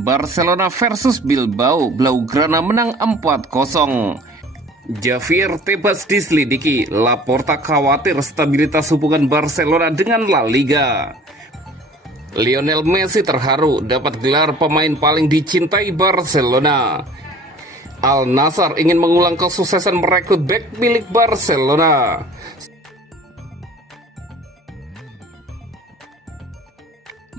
Barcelona versus Bilbao, Blaugrana menang 4-0. Javier Tebas diselidiki, Laporta khawatir stabilitas hubungan Barcelona dengan La Liga. Lionel Messi terharu dapat gelar pemain paling dicintai Barcelona. Al Nassr ingin mengulang kesuksesan merekrut bek milik Barcelona.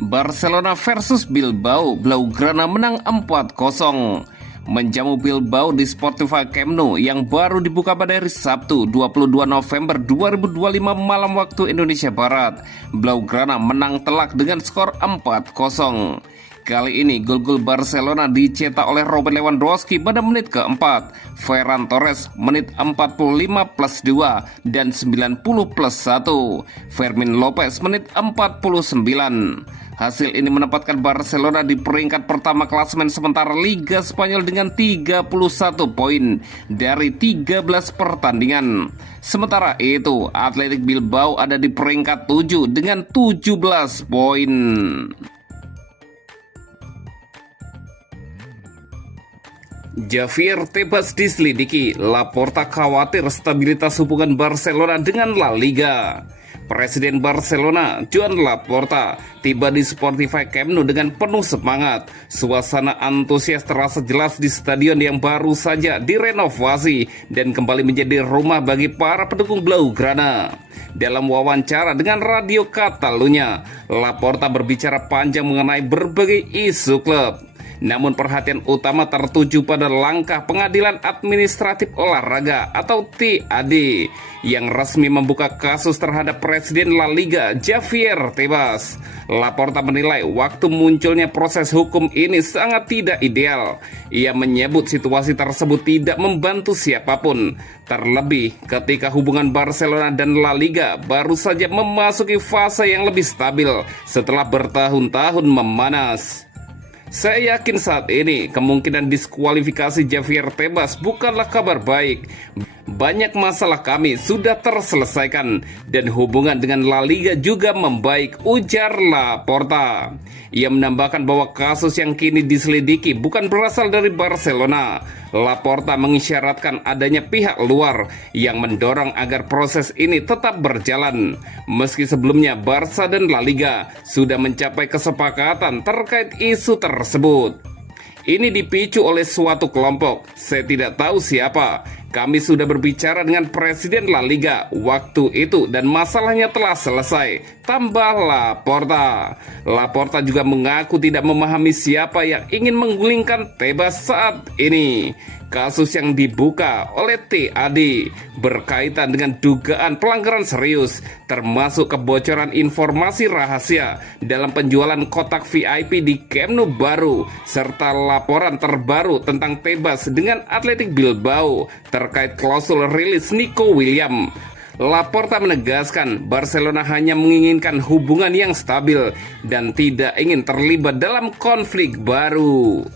Barcelona versus Bilbao, Blaugrana menang 4-0. Menjamu Bilbao di Spotify Camp Nou yang baru dibuka pada hari Sabtu 22 November 2025 malam waktu Indonesia Barat. Blaugrana menang telak dengan skor 4-0. Kali ini gol-gol Barcelona dicetak oleh Robert Lewandowski pada menit keempat, Ferran Torres menit 45+2 dan 90+1, Fermin Lopez menit 49. Hasil ini menempatkan Barcelona di peringkat pertama klasemen sementara Liga Spanyol dengan 31 poin dari 13 pertandingan. Sementara itu, Athletic Bilbao ada di peringkat 7 dengan 17 poin. Javier Tebas diselidiki, Laporta khawatir stabilitas hubungan Barcelona dengan La Liga. Presiden Barcelona, Joan Laporta, tiba di Spotify Camp Nou dengan penuh semangat. Suasana antusias terasa jelas di stadion yang baru saja direnovasi dan kembali menjadi rumah bagi para pendukung Blaugrana. Dalam wawancara dengan Radio Catalunya, Laporta berbicara panjang mengenai berbagai isu klub. Namun perhatian utama tertuju pada langkah Pengadilan Administratif Olahraga atau TAD yang resmi membuka kasus terhadap Presiden La Liga Javier Tebas. Laporta menilai waktu munculnya proses hukum ini sangat tidak ideal. Ia menyebut situasi tersebut tidak membantu siapapun, terlebih ketika hubungan Barcelona dan La Liga baru saja memasuki fase yang lebih stabil setelah bertahun-tahun memanas. Saya yakin saat ini kemungkinan diskualifikasi Javier Tebas bukanlah kabar baik. Banyak masalah kami sudah terselesaikan dan hubungan dengan La Liga juga membaik, ujar Laporta. Ia menambahkan bahwa kasus yang kini diselidiki bukan berasal dari Barcelona. Laporta mengisyaratkan adanya pihak luar yang mendorong agar proses ini tetap berjalan. Meski sebelumnya Barca dan La Liga sudah mencapai kesepakatan terkait isu tersebut. Ini dipicu oleh suatu kelompok, saya tidak tahu siapa. Kami sudah berbicara dengan Presiden La Liga waktu itu dan masalahnya telah selesai, tambah Laporta. Laporta juga mengaku tidak memahami siapa yang ingin menggulingkan Tebas saat ini. Kasus yang dibuka oleh TAD berkaitan dengan dugaan pelanggaran serius, termasuk kebocoran informasi rahasia dalam penjualan kotak VIP di Camp Nou baru, serta laporan terbaru tentang Tebas dengan Athletic Bilbao terkait klausul rilis Nico Williams. Laporta menegaskan Barcelona hanya menginginkan hubungan yang stabil dan tidak ingin terlibat dalam konflik baru.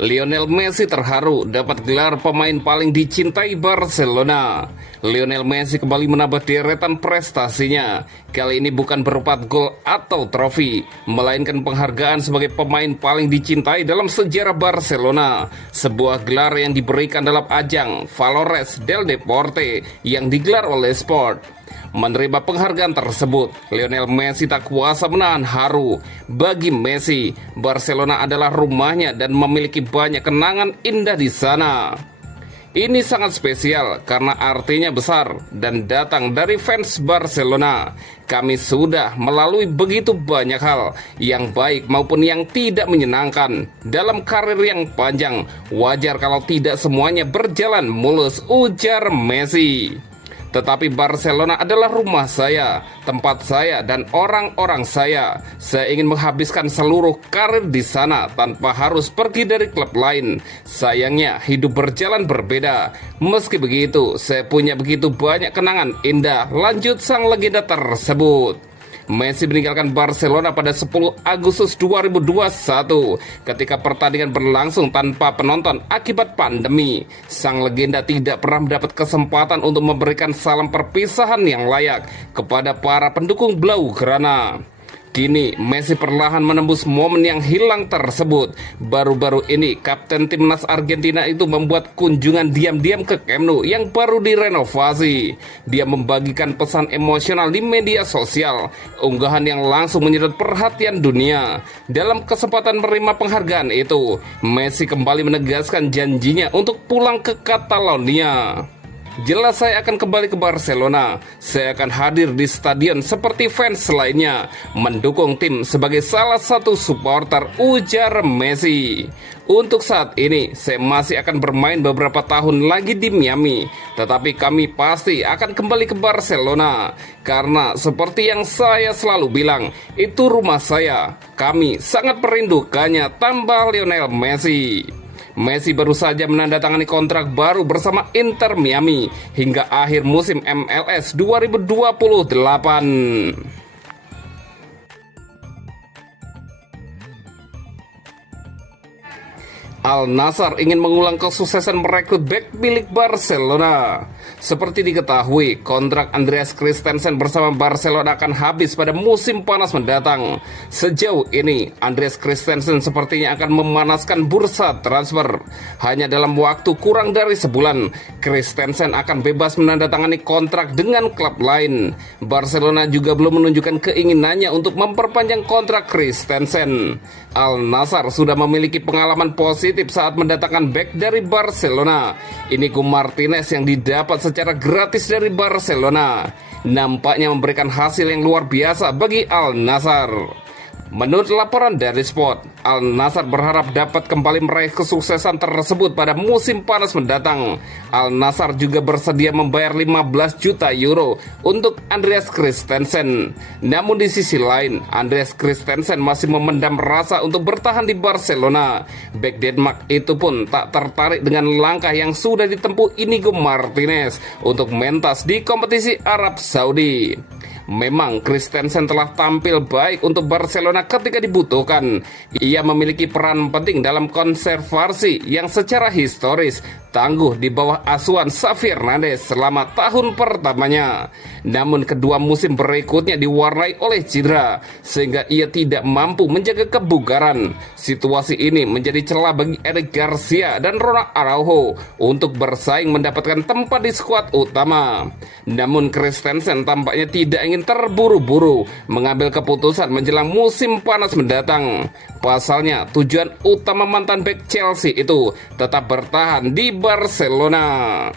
Lionel Messi terharu dapat gelar pemain paling dicintai Barcelona. Lionel Messi kembali menambah deretan prestasinya. Kali ini bukan berupa gol atau trofi, melainkan penghargaan sebagai pemain paling dicintai dalam sejarah Barcelona. Sebuah gelar yang diberikan dalam ajang Valores del Deporte yang digelar oleh Sport. Menerima penghargaan tersebut, Lionel Messi tak kuasa menahan haru. Bagi Messi, Barcelona adalah rumahnya dan memiliki banyak kenangan indah di sana. Ini sangat spesial karena artinya besar dan datang dari fans Barcelona. Kami sudah melalui begitu banyak hal, yang baik maupun yang tidak menyenangkan, dalam karir yang panjang. Wajar kalau tidak semuanya berjalan mulus, ujar Messi. Tetapi Barcelona adalah rumah saya, tempat saya, dan orang-orang saya. Saya ingin menghabiskan seluruh karir di sana tanpa harus pergi dari klub lain. Sayangnya hidup berjalan berbeda. Meski begitu, saya punya begitu banyak kenangan indah, lanjut sang legenda tersebut. Messi meninggalkan Barcelona pada 10 Agustus 2021 ketika pertandingan berlangsung tanpa penonton akibat pandemi. Sang legenda tidak pernah mendapat kesempatan untuk memberikan salam perpisahan yang layak kepada para pendukung Blaugrana. Kini Messi perlahan menembus momen yang hilang tersebut. Baru-baru ini kapten timnas Argentina itu membuat kunjungan diam-diam ke Camp Nou yang baru direnovasi. Dia membagikan pesan emosional di media sosial, unggahan yang langsung menyedot perhatian dunia. Dalam kesempatan menerima penghargaan itu, Messi kembali menegaskan janjinya untuk pulang ke Catalonia. Jelas saya akan kembali ke Barcelona. Saya akan hadir di stadion seperti fans lainnya, mendukung tim sebagai salah satu supporter, ujar Messi. Untuk saat ini, saya masih akan bermain beberapa tahun lagi di Miami, tetapi kami pasti akan kembali ke Barcelona. Karena seperti yang saya selalu bilang, itu rumah saya. Kami sangat merindukannya, tambah Lionel Messi. Messi baru saja menandatangani kontrak baru bersama Inter Miami hingga akhir musim MLS 2028. Al-Nassr ingin mengulang kesuksesan merekrut bek milik Barcelona. Seperti diketahui, kontrak Andreas Christensen bersama Barcelona akan habis pada musim panas mendatang. Sejauh ini, Andreas Christensen sepertinya akan memanaskan bursa transfer. Hanya dalam waktu kurang dari sebulan, Christensen akan bebas menandatangani kontrak dengan klub lain. Barcelona juga belum menunjukkan keinginannya untuk memperpanjang kontrak Christensen. Al-Nassr sudah memiliki pengalaman positif saat mendatangkan bek dari Barcelona. Inigo Martinez yang didapat secara gratis dari Barcelona nampaknya memberikan hasil yang luar biasa bagi Al-Nassr. Menurut laporan dari Sport, Al-Nassr berharap dapat kembali meraih kesuksesan tersebut pada musim panas mendatang. Al-Nassr juga bersedia membayar 15 juta euro untuk Andreas Christensen. Namun di sisi lain, Andreas Christensen masih memendam rasa untuk bertahan di Barcelona. Bek Denmark itu pun tak tertarik dengan langkah yang sudah ditempuh Inigo Martinez untuk mentas di kompetisi Arab Saudi. Memang Christensen telah tampil baik untuk Barcelona ketika dibutuhkan. Ia memiliki peran penting dalam konservasi yang secara historis tangguh di bawah asuhan Xavi Hernandez selama tahun pertamanya. Namun kedua musim berikutnya diwarnai oleh cedera, sehingga ia tidak mampu menjaga kebugaran. Situasi ini menjadi celah bagi Eric Garcia dan Ronald Araujo untuk bersaing mendapatkan tempat di skuad utama. Namun Christensen tampaknya tidak ingin terburu-buru mengambil keputusan menjelang musim panas mendatang. Pasalnya, tujuan utama mantan bek Chelsea itu tetap bertahan di Barcelona.